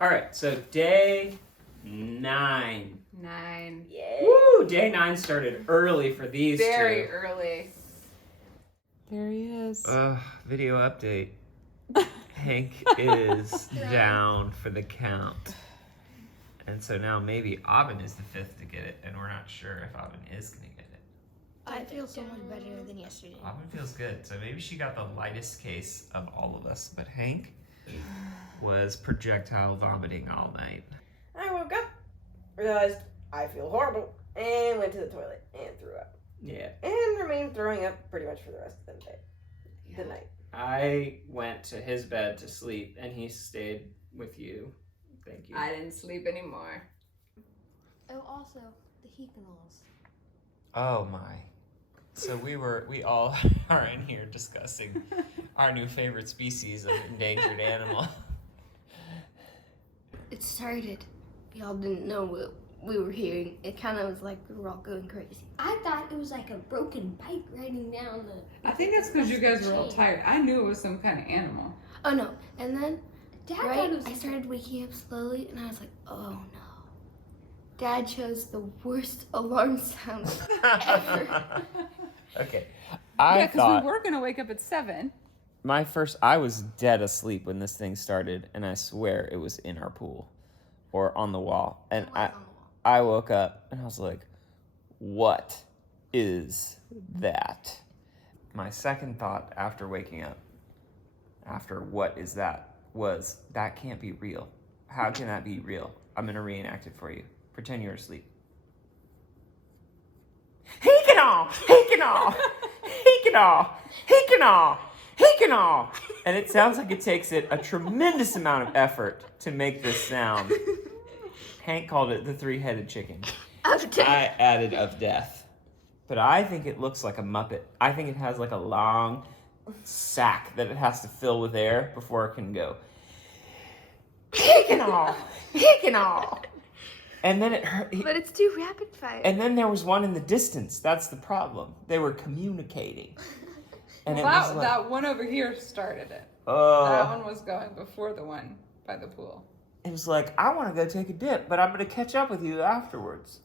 All right, so day 9. 9. Yay. Woo! Day 9 started early for these Very two. early. There he is. Video update. Hank is down for the count. And so now maybe Aubin is the 5th to get it, and we're not sure if Aubin is going to get it. I feel so much better than yesterday. Aubin feels good, so maybe she got the lightest case of all of us, but Hank was projectile vomiting all night. I woke up, realized I feel horrible, and went to the toilet and threw up. Yeah. And remained throwing up pretty much for the rest of the night. I went to his bed to sleep, and he stayed with you. Thank you. I didn't sleep anymore. Oh, also, the Heaconals. Oh my. So we all are in here discussing our new favorite species of endangered animal. It started. Y'all didn't know what we were hearing. It kind of was like we were all going crazy. I thought it was like a broken bike riding down the... I think that's because you guys were all tired. I knew it was some kind of animal. Oh no. And then, Dad right, thought it was I started waking up slowly and I was like, oh no. Dad chose the worst alarm sound ever. Okay. Yeah, because we were going to wake up at 7. I was dead asleep when this thing started, and I swear it was in our pool or on the wall. And I woke up and I was like, what is that? My second thought after waking up, after what is that, was that can't be real. How can that be real? I'm going to reenact it for you. Pretend you're asleep. And it sounds like it takes it a tremendous amount of effort to make this sound. Hank called it the 3-headed chicken. I added of death. But I think it looks like a Muppet. I think it has like a long sack that it has to fill with air before it can go. And then it hurt. But it's too rapid fire. And then there was one in the distance. That's the problem. They were communicating. And it was like, that one over here started it. That one was going before the one by the pool. It was like, I want to go take a dip, but I'm going to catch up with you afterwards.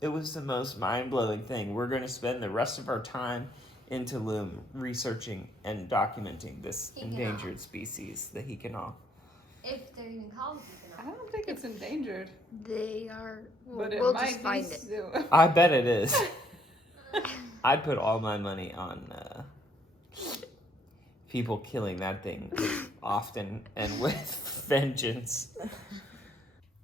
It was the most mind-blowing thing. We're going to spend the rest of our time in Tulum researching and documenting this endangered species, the Heaconal. If they're even called I don't think it's endangered. They are. But We'll might just find it. soon. I bet it is. I'd put all my money on people killing that thing often and with vengeance.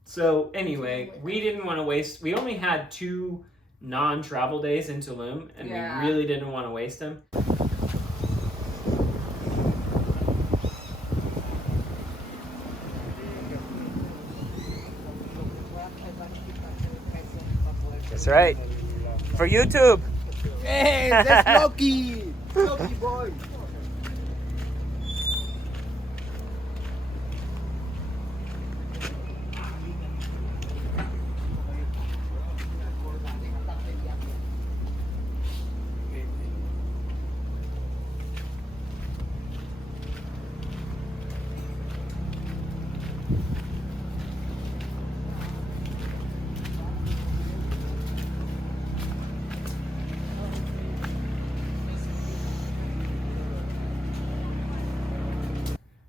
So anyway, we didn't want to waste. We only had 2 non-travel days in Tulum, and we really didn't want to waste them. That's right. For YouTube. Hey, that's Loki! Loki boy!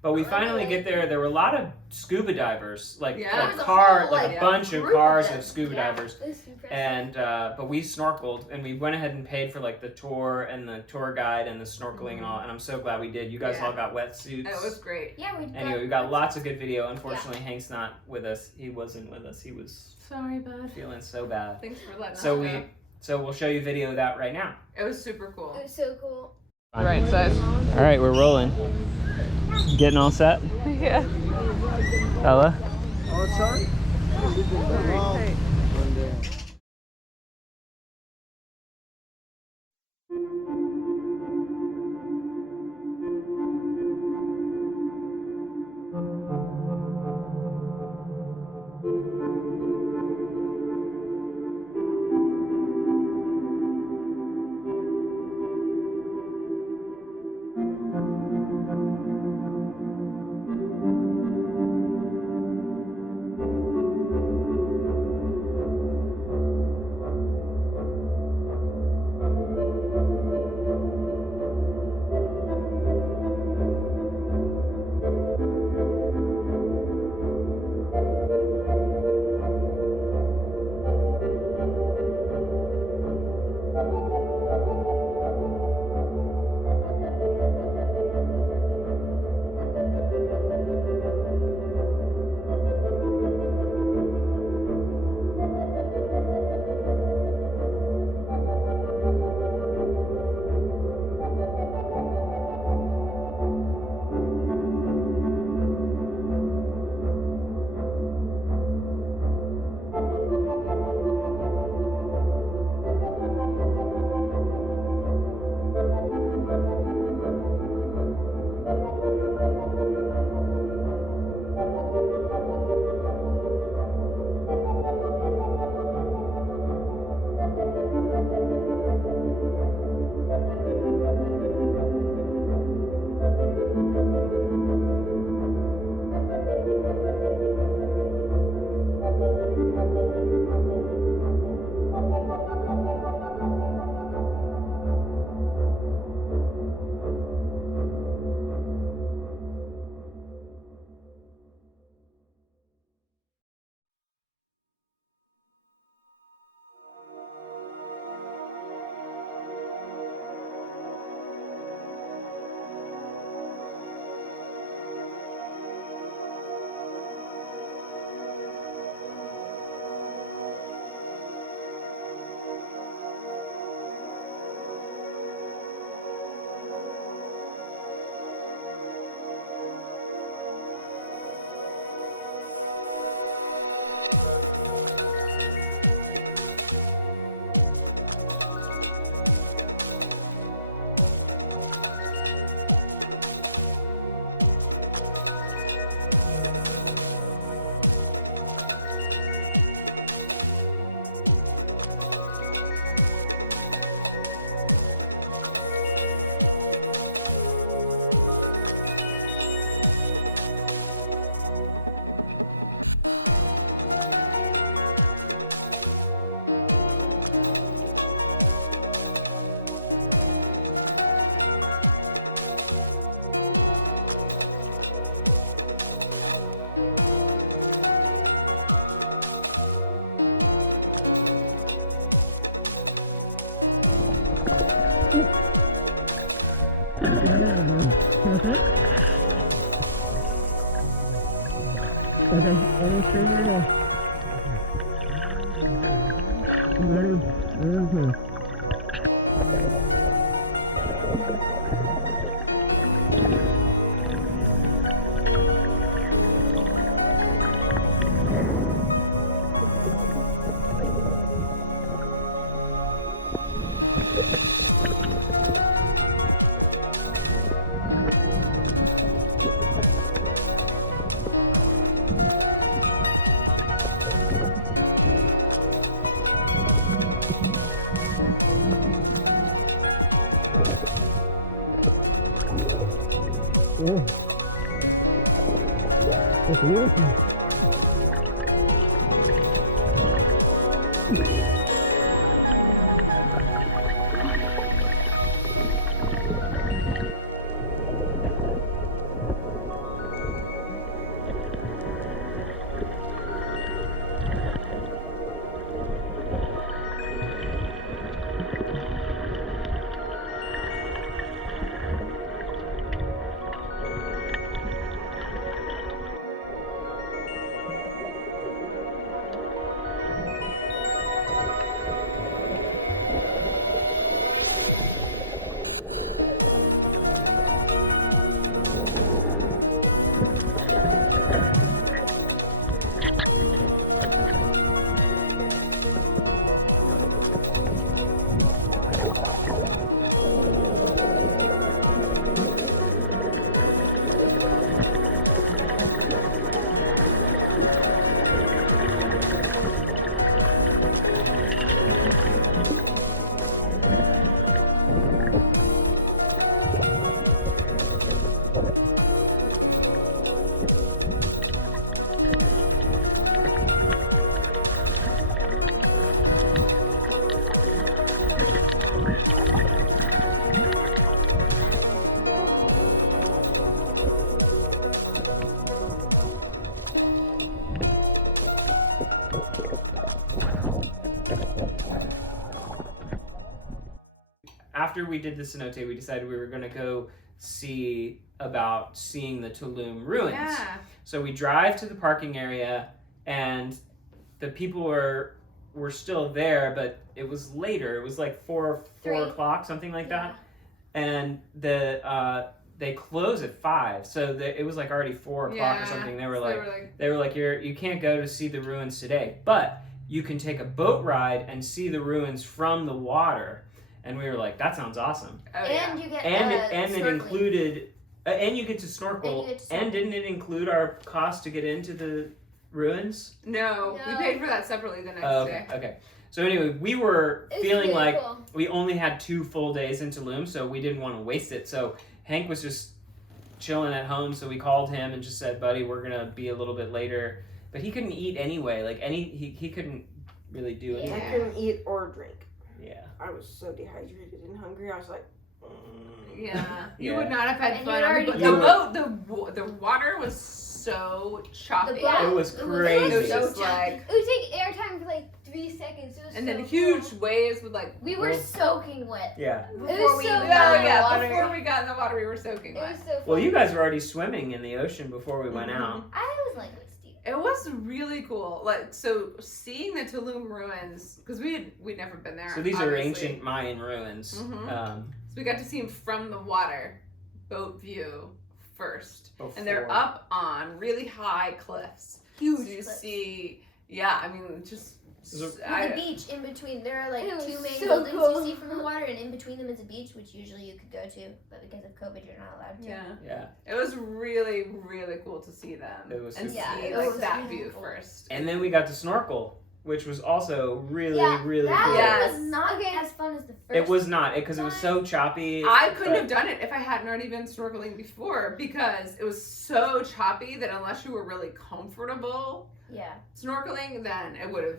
But we finally get there. There were a lot of scuba divers, like Yeah. a bunch of cars of scuba Yeah. divers. And but we snorkeled, and we went ahead and paid for like the tour and the tour guide and the snorkeling and all. And I'm so glad we did. You guys all got wetsuits. It was great. Yeah, Anyway, we got lots of good video. Unfortunately, Hank's not with us. He wasn't with us. He was Sorry, bud. feeling so bad. Thanks for letting us So know. we'll show you video of that right now. It was super cool. It was so cool. The right size. All right, we're rolling. Getting all set, Yeah. Ella? Oh, sorry? After we did the cenote, we decided we were going to go see about seeing the Tulum Ruins. Yeah. So we drive to the parking area, and the people were still there, but it was later. It was like 4 o'clock, something like that. And they close at 5, so it was like already 4 o'clock or something. They were like, you can't go to see the ruins today, but you can take a boat ride and see the ruins from the water. And we were like, that sounds awesome. Oh, and you get it included, and you get to snorkel. And didn't it include our cost to get into the ruins? No, we paid for that separately the next day. Okay. So anyway, we were feeling really like cool. we only had 2 full days in Tulum, so we didn't want to waste it. So Hank was just chilling at home, so we called him and just said, buddy, we're going to be a little bit later. But he couldn't eat anyway. Like he couldn't really do anything. I couldn't eat or drink. Yeah. I was so dehydrated and hungry. I was like, Yeah. You Yeah. would not have had And fun. you already The water was so choppy. It was crazy. It was so just choppy. like, It would take airtime for like 3 seconds. It was and so then cool. huge waves with like. We were soaking wet. Yeah. It Before was we so even cool. got in the Yeah, water. before Before we got in the water, we were soaking It was wet. so fun. Well, you guys were already swimming in the ocean before we went out. I was like, let's do It was really cool. Like, so seeing the Tulum ruins, because we'd never been there. So these are obviously. ancient Mayan ruins. Mhm. Um, So we got to see them from the water, boat view first, and they're before- up on really high cliffs. Huge So you cliffs. see, yeah, I mean, just. With a beach in between. There are like It was 2 main so buildings cool. you see from the water, and in between them is a beach, which usually you could go to, but because of COVID, you're not allowed to. Yeah. Yeah. It was really, really cool to see them. It was and super see cool. like It was that really view cool. first. And then we got to snorkel, which was also really, really that cool. Yes. was not as fun as the first. It was not, because it was so choppy. I couldn't but- have done it if I hadn't already been snorkeling before, because it was so choppy that unless you were really comfortable Yeah. snorkeling, then it would have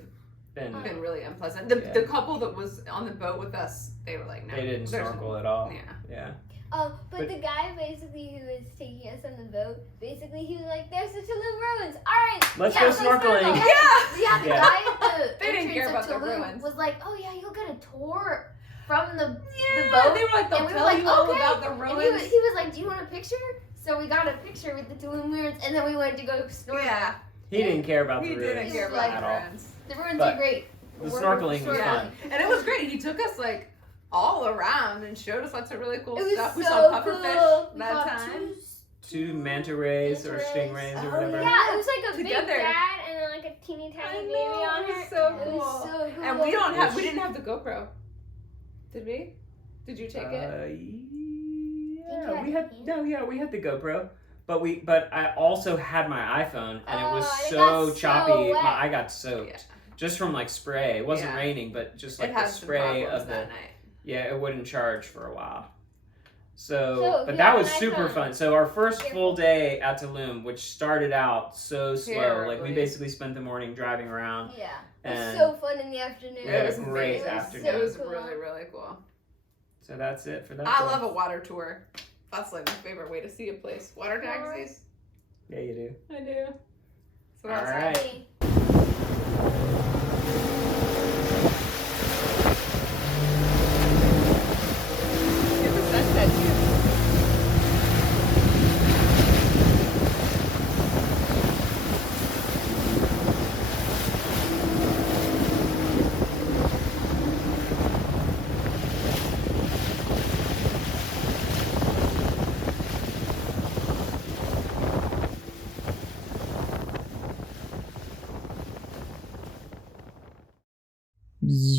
been- been really unpleasant. Yeah. The couple that was on the boat with us, they were like, no. They didn't there's- snorkel at all. Yeah. Yeah. But But- the guy basically who was taking us on the boat, basically he was like, "There's the Tulum Ruins. All right, Let's yeah, go let's snorkeling." snorkel." Yeah. The Yeah. guy at the They didn't care entrance about of the Tulum ruins. was like, "Oh yeah, you'll get a tour from the Yeah, boat." they were like, they'll And we were tell like, you all "Okay." about the And ruins. he was like, "Do you want a picture?" So we got a picture with the Tulum Ruins, and then we went to go snorkel. Yeah. He didn't care about He the didn't ruins care It was about like- the at all. ruins. The ruins But- are great. The snorkeling was Yeah. fun. And it was great. He took us like all around and showed us lots of really cool It was stuff. We so saw pufferfish cool. We that caught time. Two manta rays or Manta stingrays rays. or Oh, whatever. Yeah, it was like a Together. big dad and then like a teeny I tiny baby know, on it her. was so It cool. was so cool. And we didn't have the GoPro. Did we? Did you take it? Yeah, we had we had the GoPro, but I also had my iPhone and it was Oh, and it so got so choppy. wet. I got soaked Yeah. just from like spray. It wasn't Yeah. raining, but just like It the had some spray problems of the that night. it wouldn't charge for a while. So, So, if but you that have was an super iPhone, fun. So our first careful. full day at Tulum, which started out so slow, like we Terribly. basically spent the morning driving around. Yeah. It was And so fun in the afternoon. we had It was a great amazing. afternoon. It was cool. really, really cool. So that's it for that. I day. love a water tour. That's like my favorite way to see a place. Water taxis. Yeah, you do. I do. So All that's right. Hey. It was sunset too. Zzz.